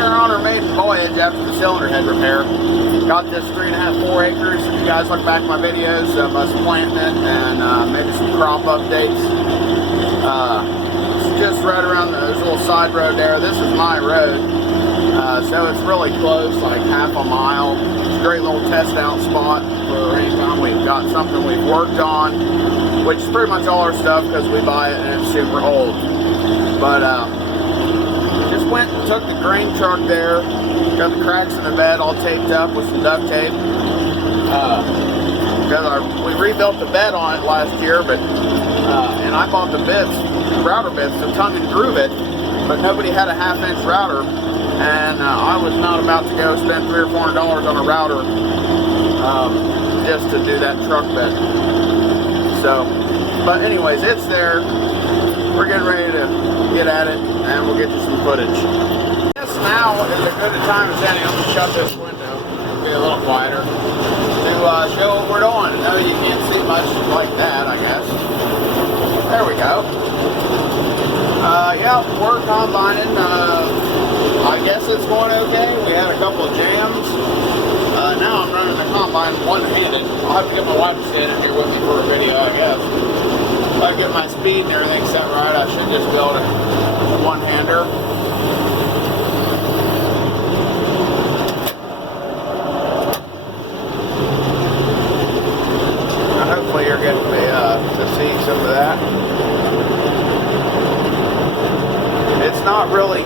here on our maiden voyage after the cylinder head repair. Got this 3.5, 4 acres. If you guys look back at my videos of us planting it and maybe some crop updates. It's just right around there's a little side road there. This is my road. So it's really close, like half a mile. It's a great little test out spot for anytime we've got something we've worked on, which is pretty much all our stuff because we buy it and it's super old. But just went and took the grain truck there, got the cracks in the bed all taped up with some duct tape. We rebuilt the bed on it last year, but and I bought the bits, router bits, to tongue and groove it, but nobody had a 1/2-inch router, and I was not about to go spend $300 or $400 on a router just to do that truck bed. So, but anyways, it's there. We're getting ready to get at it, and we'll get you some footage. Yes, now is as good a time as any. I'm going to shut this window, be a little quieter, to show what we're doing. No, you can't see much like that, I guess. There we go. Yeah, we're combining. I guess it's going okay. We had a couple of jams. Now I'm running the combine one-handed. I'll have to get my wife to stand in here with me for a video, I guess. If I get my speed and everything set right, I should just be able to one-hander. Hopefully you're getting to see some of that. It's not really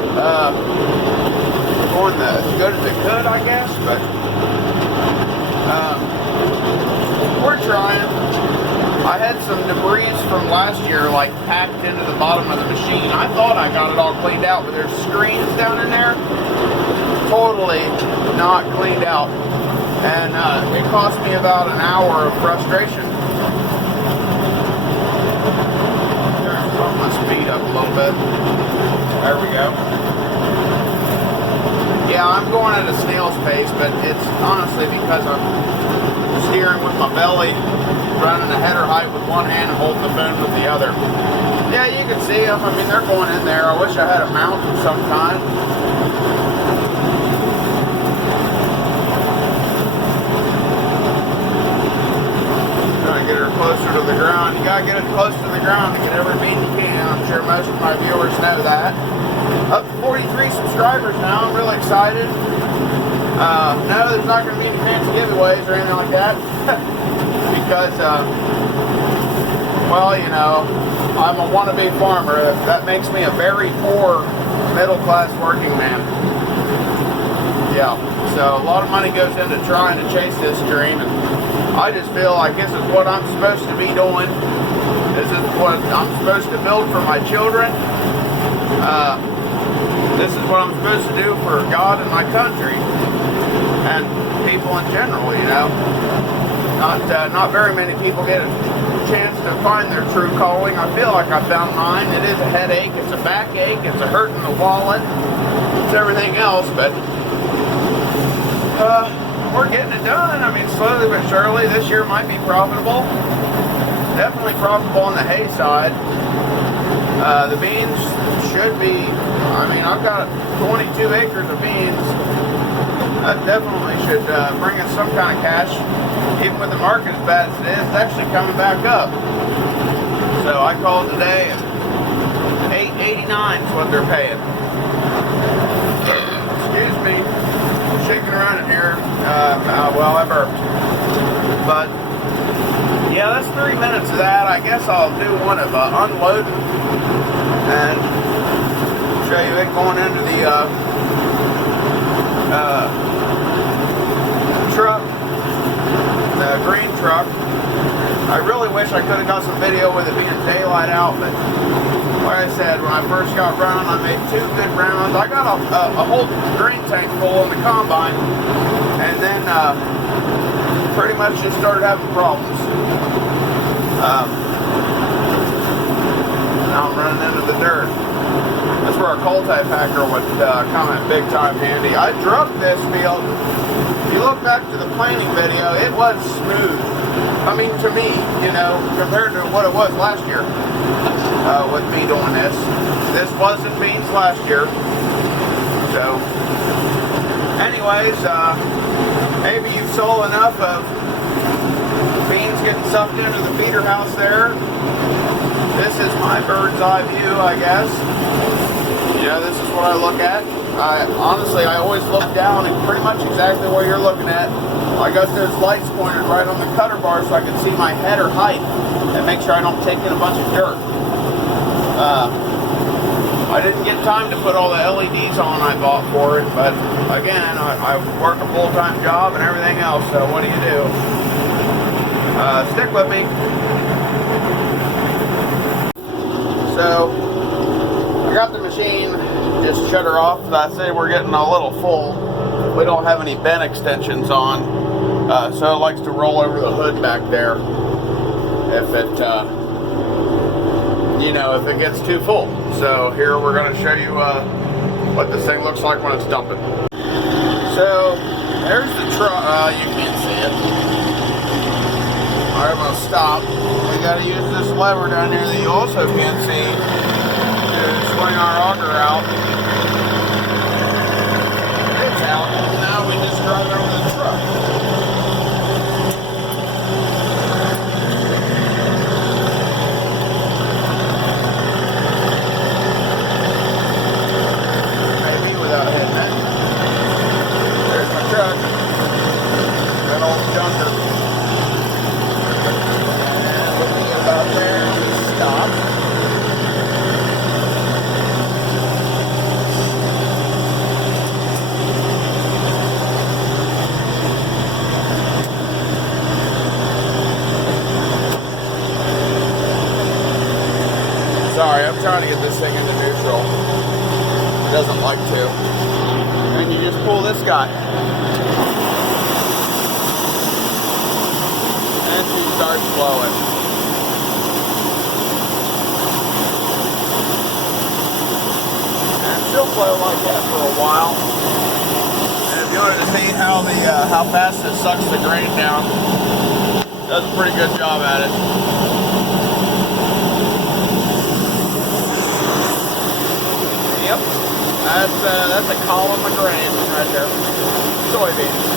going as good as it could, I guess, but we're trying. I had some debris from last year like packed into the bottom of the machine. I thought I got it all cleaned out, but there's screens down in there totally not cleaned out, and it cost me about an hour of frustration. Put my speed up a little bit. There we go. Yeah, I'm going at a snail's pace, but it's honestly because I'm steering with my belly, running a header height with one hand and holding the phone with the other. Yeah, you can see them. I mean, they're going in there. I wish I had a mount of some kind. Trying to get her closer to the ground. You gotta get it close to the ground to get every bean you can. I'm sure most of my viewers know that. Up to 43 subscribers now. I'm really excited. No, there's not going to be any fancy giveaways or anything like that. Because, well, you know, I'm a wannabe farmer. That makes me a very poor middle-class working man. Yeah, so a lot of money goes into trying to chase this dream, and I just feel like this is what I'm supposed to be doing. This is what I'm supposed to build for my children. This is what I'm supposed to do for God and my country and people in general, you know. Not very many people get a chance to find their true calling. I feel like I found mine. It is a headache, it's a backache, it's a hurt in the wallet, it's everything else, but we're getting it done. I mean, slowly but surely. This year might be profitable. Definitely profitable on the hay side. The beans should be, I mean, I've got 22 acres of beans. That definitely should bring us some kind of cash. Even with the market as bad as it is, it's actually coming back up. So I called today at $8.89 is what they're paying. Excuse me, I'm shaking around in here. Well, I burped. But yeah, that's 3 minutes of that. I guess I'll do one of unloading and show you it going into the truck, the green truck. I really wish I could have got some video with it being daylight out, but like I said, when I first got running, I made 2 good rounds. I got a whole grain tank full in the combine, and then pretty much just started having problems. Now I'm running into the dirt. That's where our coal type packer would come in big time handy. I drugged this field. If you look back to the planting video, it was smooth. I mean, to me, you know, compared to what it was last year with me doing this. This wasn't beans last year. So anyways, maybe you saw enough of beans getting sucked into the feeder house there. This is my bird's eye view, I guess. This is what I look at. Honestly, I always look down and pretty much exactly where you're looking at. I got those lights pointed right on the cutter bar so I can see my head or height and make sure I don't take in a bunch of dirt. I didn't get time to put all the LEDs on I bought for it, but again, I work a full-time job and everything else, so what do you do? Stick with me. So, I got the machine just shut her off. I say we're getting a little full. We don't have any bend extensions on, so it likes to roll over the hood back there if it, if it gets too full. So here we're going to show you what this thing looks like when it's dumping. So there's the truck. You can't see it. Alright, I'm going to stop. We got to use this lever down here that you also can't see to swing our auger out. It's out. And now we just drive it over the truck. Sorry, I'm trying to get this thing into neutral. It doesn't like to. And you just pull this guy. And she starts flowing. And she'll flow like that for a while. And if you wanted to see how fast it sucks the grain down, it does a pretty good job at it. Yep, that's a column of grain right there. Soybeans.